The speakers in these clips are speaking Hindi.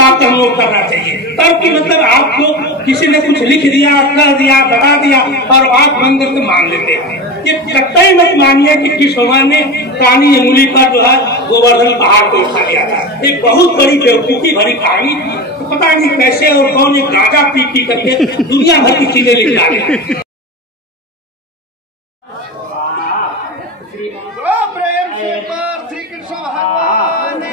बात का हम लोग करना चाहिए। तर्क की मतलब आपको किसी ने कुछ लिख दिया, कर दिया, बता दिया और आप बंद करके मान लेते हैं। ये कतई मत मानिए कि कृष्ण भगवान ने कानी अंगुली पर जो है गोवर्धन पहाड़ को उठा लिया था। एक बहुत बड़ी बेवकूफी भरी कहानी। तो पता नहीं कैसे और कौन एक गांजा पी करके दुनिया भर की चीजें लिख डाले। प्रेम से श्री कृष्ण भगवान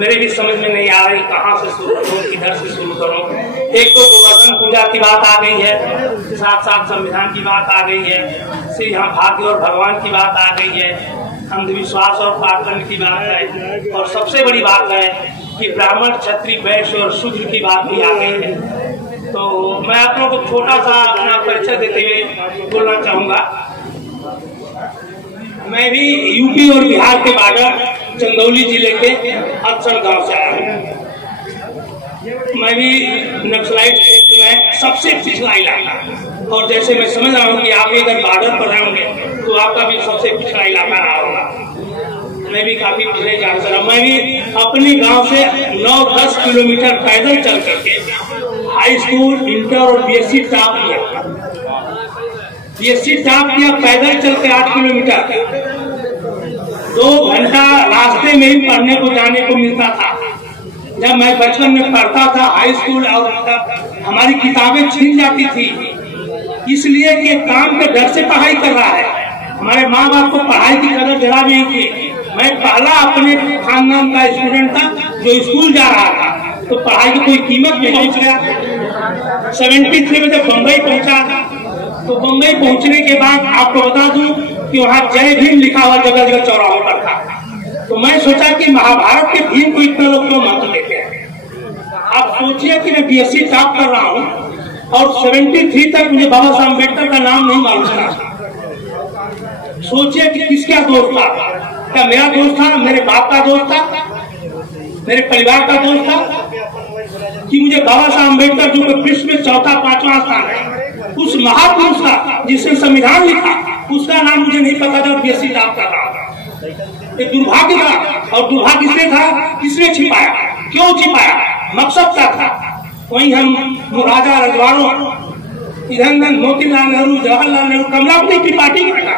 मेरे भी समझ में नहीं आ रही कहाँ से शुरू करूँ, किधर से शुरू करूँ। एक तो गोवर्धन पूजा की बात आ गई है, साथ साथ संविधान की बात आ गई है, श्री यहाँ भाग्य और भगवान की बात आ गई है, अंधविश्वास और पाखंड की बात है, और सबसे बड़ी बात है कि ब्राह्मण, क्षत्रिय, वैश्य और शूद्र की बात भी आ गई है। तो मैं आप लोगों को छोटा सा अपना परिचय देते हुए बोलना चाहूंगा। मैं भी यूपी और बिहार के बॉर्डर चंदौली जिले के अक्सर गांव से आया हूँ। मैं भी नक्सलाइट क्षेत्र में सबसे पिछड़ा इलाका, और जैसे मैं समझ रहा हूँ कि आप भी अगर बॉर्डर पर रहेंगे तो आपका भी सबसे पिछड़ा इलाका रहा होगा। मैं भी काफी पिछड़े जान रहा। मैं भी अपने गांव से 9-10 किलोमीटर पैदल चल करके हाई स्कूल, इंटर और बीएससी टॉप किया। बीएससी टॉप किया पैदल चल के 8 किलोमीटर। 2 घंटा रास्ते में ही पढ़ने को जाने को मिलता था। जब मैं बचपन में पढ़ता था हाई स्कूल, और हमारी किताबें छीन जाती थी, इसलिए कि काम के डर से पढ़ाई कर रहा है। हमारे माँ बाप को पढ़ाई की कदर जरा नहीं थी। मैं पहला अपने खानदान का स्टूडेंट था जो स्कूल जा रहा था, तो पढ़ाई की कोई कीमत नहीं। पहुंच गया 73 में जब बम्बई पहुंचा, तो बम्बई पहुंचने के बाद आपको बता दूं कि वहाँ जय भीम लिखा हुआ जगह जगह चौराहों पर था। तो मैं सोचा कि महाभारत के भीम को इतना लोग क्यों महत्व देते हैं। आप सोचिए कि मैं बीएससी टॉप कर रहा हूँ और 73 तक मुझे बाबा साहब अम्बेडकर का नाम नहीं मालूम था। सोचिए कि किसका दोस्त था। क्या मेरा दोस्त था, मेरे बाप का दोस्त था, मेरे परिवार का दोस्त था, कि मुझे बाबा साहब अम्बेडकर जो कि विश्व में 4-5वां स्थान है, उस महापुरुष का जिसने संविधान लिखा, उसका नाम मुझे नहीं पता था। बीएससी टॉप कर रहा था। ये दुर्भाग्य था, और दुर्भाग्य इसलिए था, किसने छिपाया, क्यों छिपाया, मकसद क्या था। वही हम राजा रजवाड़ों, इधर मोतीलाल नेहरू, जवाहरलाल नेहरू, कमलापति त्रिपाठी की बेटा,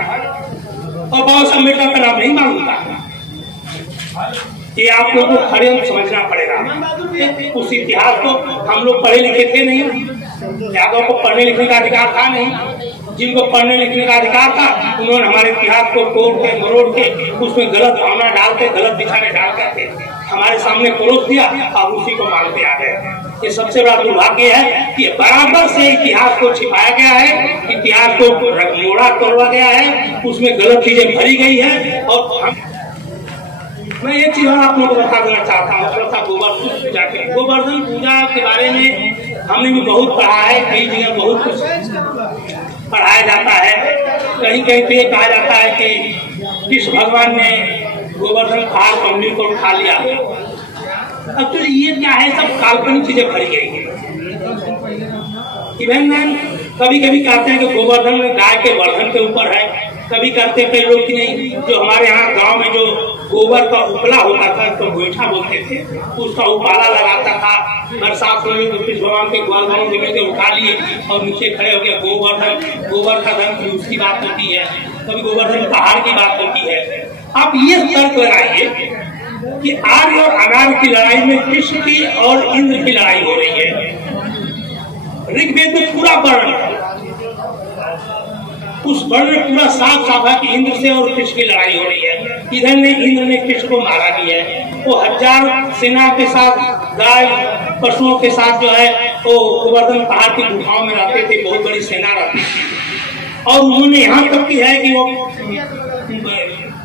और बाबा साहब अम्बेडकर का नाम नहीं मालूम था। ये आप लोगों को खड़े समझना पड़ेगा। उस इतिहास को हम लोग पढ़े लिखे थे नहीं, यादव को पढ़ने लिखने का अधिकार था नहीं। जिनको पढ़ने लिखने का अधिकार था उन्होंने हमारे इतिहास को तोड़ के मरोड़ के उसमें गलत भावना डाल के, गलत दिशा में डाल करके हमारे सामने परोस दिया और उसी को मानते आ गए। ये सबसे बड़ा दुर्भाग्य है कि बराबर से इतिहास को छिपाया गया है, इतिहास को मोड़ा तोड़ा गया है, उसमें गलत चीजें भरी गई है। और मैं एक चीज आप लोगों को बता देना चाहता हूँ, थोड़ा सा गोवर्धन पूजा के। गोवर्धन पूजा के बारे में हमने भी बहुत पढ़ा है, कई जगह बहुत कुछ पढ़ाया जाता है। कहीं कहीं पे कहा जाता है कि कृष्ण भगवान ने गोवर्धन पहाड़ कमली को उठा लिया। एक्चुअली ये क्या है, सब काल्पनिक चीजें भरी गई है। इवन कभी कभी कहते हैं कि गोवर्धन में गाय के वर्धन के ऊपर है, कभी कहते कई लोग की नहीं। जो हमारे यहाँ गांव में जो गोबर का उपला होता था, तो गोईठा बोलते थे, उसका उपाला लगाता था। बरसात होने तो कृष्ण भगवान के ग्वाल जमीन के उठा लिए और नीचे खड़े हो गए। गोवर्धन, गोबर का धन की उसकी बात होती है, कभी गोवर्धन पहाड़ की बात होती है। आप ये तर्क लगाइए कि आर्य और अनार्य की लड़ाई में कृष्ण की और इंद्र की लड़ाई हो रही है। ऋग्वेद में पूरा वर्णन, उस वर्ण में पूरा साफ साफ है कि इंद्र से और कृष्ण की लड़ाई हो रही है। इधर ने इंद्र ने कृष्ण को मारा भी है। वो 1000 सेना के साथ, गाय पशुओं के साथ जो है वो गोवर्धन पहाड़ की गुफाओं में रहते थे, बहुत बड़ी सेना रहती थी। और उन्होंने यहाँ तक की है कि वो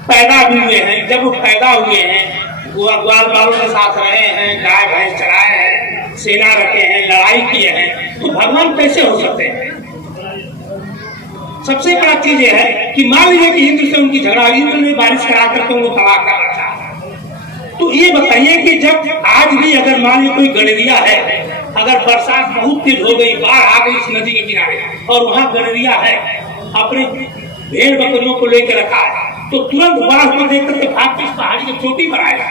पैदा भी हुए हैं। जब वो पैदा हुए हैं, ग्वाल बालों के साथ रहे हैं, गाय भैंस चराए हैं, सेना रखे हैं, लड़ाई किए हैं, तो भगवान कैसे हो सकते हैं? सबसे बड़ा चीज यह है कि मान लीजिए कि इंद्र से उनकी झगड़ा, इंद्र ने बारिश करा करके उनको तबाह करना चाहा, तो ये बताइए कि जब आज भी अगर मान लीजिए कोई गडरिया है, अगर बरसात बहुत तेज हो गई, बाढ़ आ गई इस नदी के किनारे और वहां गडरिया है, अपने भेड़ बकरियों को लेकर रखा है, तो तुरंत बाढ़ को देख करके भाग के इस पहाड़ी की चोटी पर आएगा।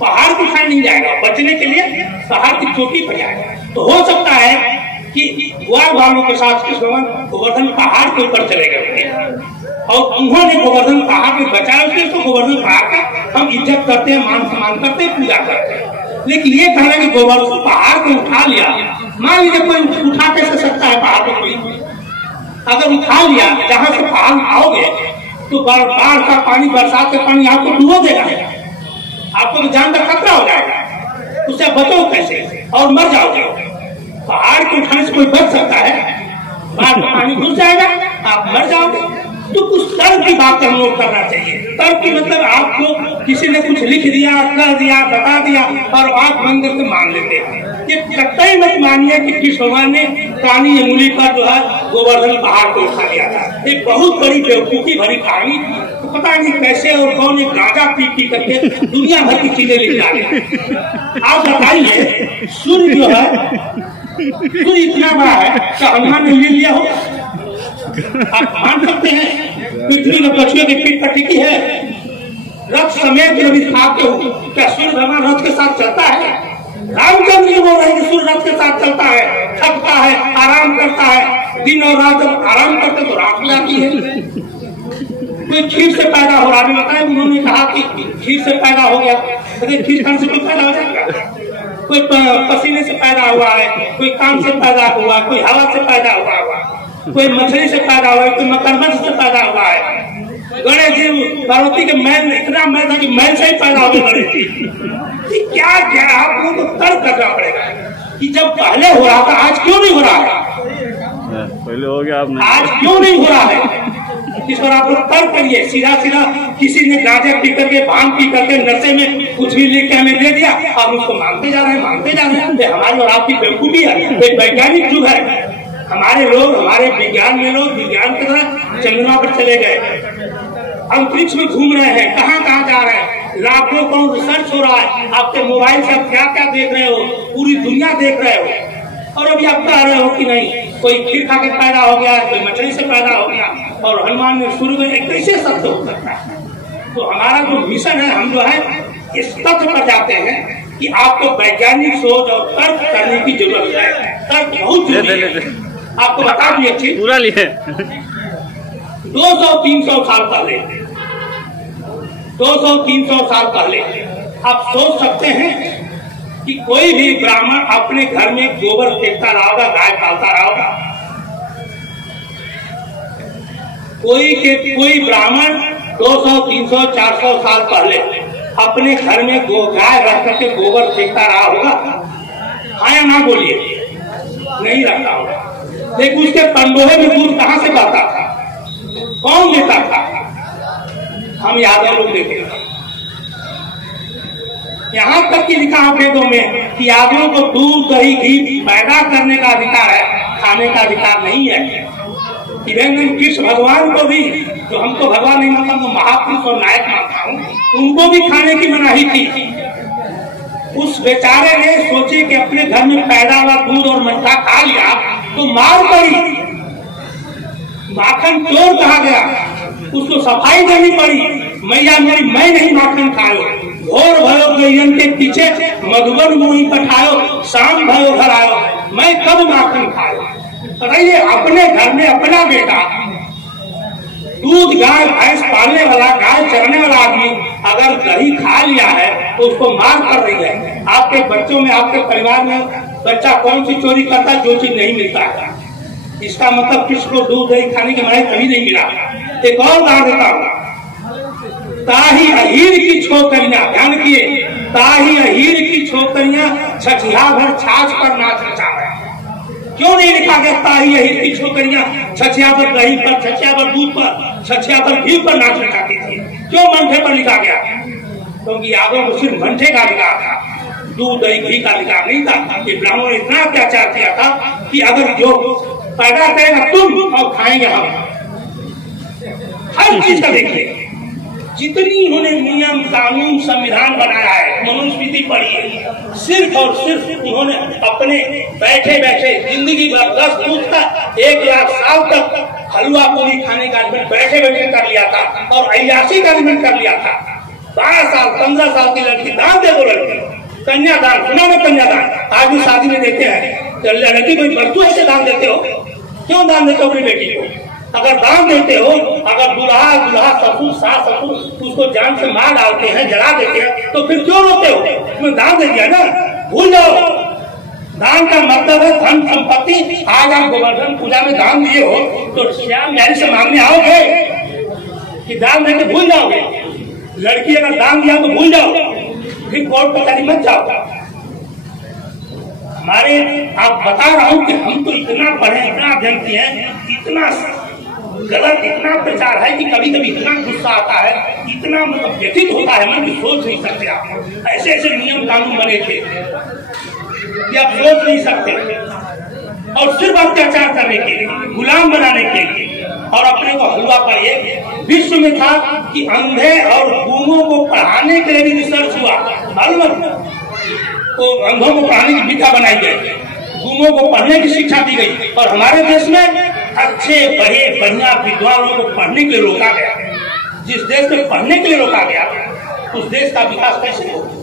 पहाड़ को उठाने नहीं जाएगा, बचने के लिए पहाड़ की चोटी पर जाएगा। तो हो सकता है कि ग्वाल वालों के साथ कृष्ण भगवान गोवर्धन पहाड़ के ऊपर चले गए और उन्होंने गोवर्धन पहाड़ को बचाया। तो गोवर्धन पहाड़ का हम इज्जत करते हैं, मान सम्मान करते हैं, पूजा करते हैं। लेकिन ये कहना कि गोवर्धन पहाड़ को उठा लिया, मान लीजिए कोई उठा कैसे सकता है पहाड़ को? कोई अगर उठा लिया, जहां से पहाड़ आओगे तो बाढ़ का पानी, बरसात का पानी आपको डुबो देगा, आपको तो जान का खतरा हो जाएगा। उससे बचो कैसे? और मर जाओगे। पहाड़ को उठाने से कोई बच सकता है? बाढ़ का पानी घुस जाएगा, आप मर जाओगे। तो कुछ तर्क की बात हम लोग करना चाहिए। तर्क की मतलब आपको किसी ने कुछ लिख दिया, कर दिया, बता दिया और आप बंद करके मान लेते हैं। ये कतई मत मानिए कि कृष्ण भगवान ने कानी अंगुली पर जो है गोवर्धन पहाड़ को उठा लिया था। एक बहुत बड़ी बेवकूफी भरी कहानी। तो पता नहीं कैसे और कौन एक गांजा पी करके दुनिया भर की चीजें लिख डाली। आप बताइए, सूर्य जो है, सूर्य इतना बड़ा है, क्या हनुमान ने ले लिया हो? आप मान सकते हैं पृथ्वी में कछुए की पीठ पर टिकी है, रथ समेत यदि खाते हो, क्या सूर्य भगवान रथ के साथ चलता है? रामचंद्र जी बोल रहे हैं कि सूर्य रथ के साथ चलता है, थकता है, आराम करता है। दिन और रात जब आराम करते तो रात में आती है। कोई खीर से पैदा हो रहा है, बताया उन्होंने कहा कि खीर से पैदा हो गया, लेकिन खीर खाने से कोई पैदा हो जाएगा? कोई पसीने से पैदा हुआ है, कोई काम से पैदा हुआ, कोई हवा से पैदा हुआ, कोई मछली से पैदा हुआ है, कोई मकरमच्छ से पैदा हुआ है। गणेश जी पार्वती के मैल, इतना मैल था कि मैल से ही पैदा हो गणेश जी। क्या क्या आप लोगों को तर्क करना पड़ेगा कि जब पहले हो रहा था, आज क्यों नहीं हो रहा है? पहले हो गया, आपने आज क्यों नहीं हो रहा है? इस पर आप लोग तर्क करिए। सीधा सीधा किसी ने गांजा पी करके, भांग पी करके, नशे में कुछ भी लेके हमें दे दिया, आप उसको मानते जा रहे हैं, मानते जा रहे हैं। हमारी और आपकी बेवकूफी है। एक वैज्ञानिक युग है। हमारे लोग, हमारे विज्ञान में लोग विज्ञान की तरह चंद्रमा पर चले गए, अंतरिक्ष में घूम रहे हैं, कहाँ कहाँ जा रहे हैं, लाखों करोड़ रिसर्च हो रहा है। आपके मोबाइल से आप क्या क्या देख रहे हो, पूरी दुनिया देख रहे हो। और अभी आप कह रहे हो कि नहीं, कोई खीर खा के पैदा हो गया, कोई मछली से पैदा हो गया और हनुमान ने सूर्य में, कैसे सत्य हो सकता है? तो हमारा जो मिशन है, हम जो है इस तथ्य पर जाते हैं कि आपको वैज्ञानिक सोच और तर्क करने की जरूरत है। तर्क बहुत जरूरी है। आपको बता दिए चीज पूरा लिए 200-300 साल पहले, 200-300 साल पहले आप सोच सकते हैं कि कोई भी ब्राह्मण अपने घर में गोबर फेंकता रहा होगा, गाय पालता रहा होगा? कोई ब्राह्मण 200, 300, 400 साल पहले अपने घर में गाय रख करके गोबर फेंकता रहा होगा? हाँ या ना बोलिए? नहीं रखता होगा। लेकिन उसके पंडोहे में दूध कहाँ से बहता था? कौन देता था? हम यादव लोग देते हैं। यहाँ तक कि लिखा है वेदों में कि यादवों को दूध, दही, घी पैदा करने का अधिकार है, खाने का अधिकार नहीं है। इधर कृष्ण भगवान को भी, जो हमको भगवान नहीं मानता, मैं महापुरुष और नायक मानता हूँ, उनको भी खाने की मनाही थी। उस बेचारे ने सोचे कि अपने घर में पैदा हुआ दूध और मट्ठा खा लिया तो मार पड़ी, माखन चोर कहा गया, उसको सफाई देनी पड़ी। मैया मेरी, मैं नहीं माखन खायो, घोर भयो गैयन के पीछे मधुबन मोही पठायो, शाम भयो घर आयो, मैं कब माखन खायो? बताइए, अपने घर में अपना बेटा, दूध गाय भैंस पालने वाला, गाय चरने वाला आदमी अगर दही खा लिया है तो उसको मार कर रही है। आपके बच्चों में, आपके परिवार में बच्चा कौन सी चोरी करता है जो चीज नहीं मिलता है? इसका मतलब किसको दूध दही खाने के मारे कभी नहीं मिला। एक और उदाहरण देता हूँ, ताही अहीर की छोकरियां, ध्यान किए, ताही अहीर की छोकरियां छठिया भर छाछ पर नाच नचा रहे। क्यों नहीं लिखा गया ताही अहीर की छोकरियां छठिया भर दही पर, छठिया भर दूध पर, छठिया भर घी पर नाच नचाती थी? क्यों मंठे पर लिखा गया? क्योंकि यादव को सिर्फ मंठे का अधिकार था, दूध दही घी का अधिकार नहीं था। कि ब्राह्मण इतना अत्याचार किया था कि अगर जो पैदा करेगा तुम और खाएंगे हम, हर चीज का देखिए। जितनी उन्होंने नियम कानून संविधान बनाया है, मनुस्मृति पढ़ी है, सिर्फ और सिर्फ उन्होंने अपने बैठे बैठे जिंदगी भर 10 पूछ का 1 लाख साल तक हलवा पूरी खाने का एग्रीमेंट बैठे बैठे कर लिया था और अयाशी का एग्रीमेंट कर लिया था। 12 साल 15 साल की लड़की दान दे दो, लड़की कन्यादान, सुना ना कन्यादान, आज भी शादी में देते हैं। लड़की कोई वस्तु ऐसे दान देते हो? क्यों दान देते हो अपनी बेटी को? अगर दान देते हो, अगर दूल्हा ससुर सास ससुर उसको जान से मार डालते हैं, जला देते हैं, तो फिर क्यों रोते हो? तुम्हें दान दे दिया ना, भूल जाओ। दान का मतलब है धन संपत्ति। आज आप गोवर्धन पूजा में दान दिए हो तो श्याम न्याय से मांगने आओगे कि दान देके भूल जाओगे? लड़की अगर दान दिया तो भूल जाओ, फिर कोर्ट कचहरी मत जाओ। हमारे आप बता रहा हूं कि हम तो इतना पढ़े, इतना अध्ययन किए हैं, इतना गलत, इतना प्रचार है कि कभी कभी इतना गुस्सा आता है, इतना मतलब व्यथित होता है मन की सोच नहीं सकते आप। ऐसे ऐसे नियम कानून बने थे कि आप सोच नहीं सकते, और सिर्फ अत्याचार करने के लिए, गुलाम बनाने के लिए, और अपने को हलवा पाइए। विश्व में था कि अंधे और गूंगों को पढ़ाने के लिए भी रिसर्च हुआ, मालूम? तो अंधों को पढ़ाने की विधा बनाई गई, गूंगों को पढ़ने की शिक्षा दी गई, और हमारे देश में अच्छे बड़े बढ़िया विद्वानों को पढ़ने के लिए रोका गया। जिस देश में पढ़ने के लिए रोका गया उस देश का विकास कैसे होगा?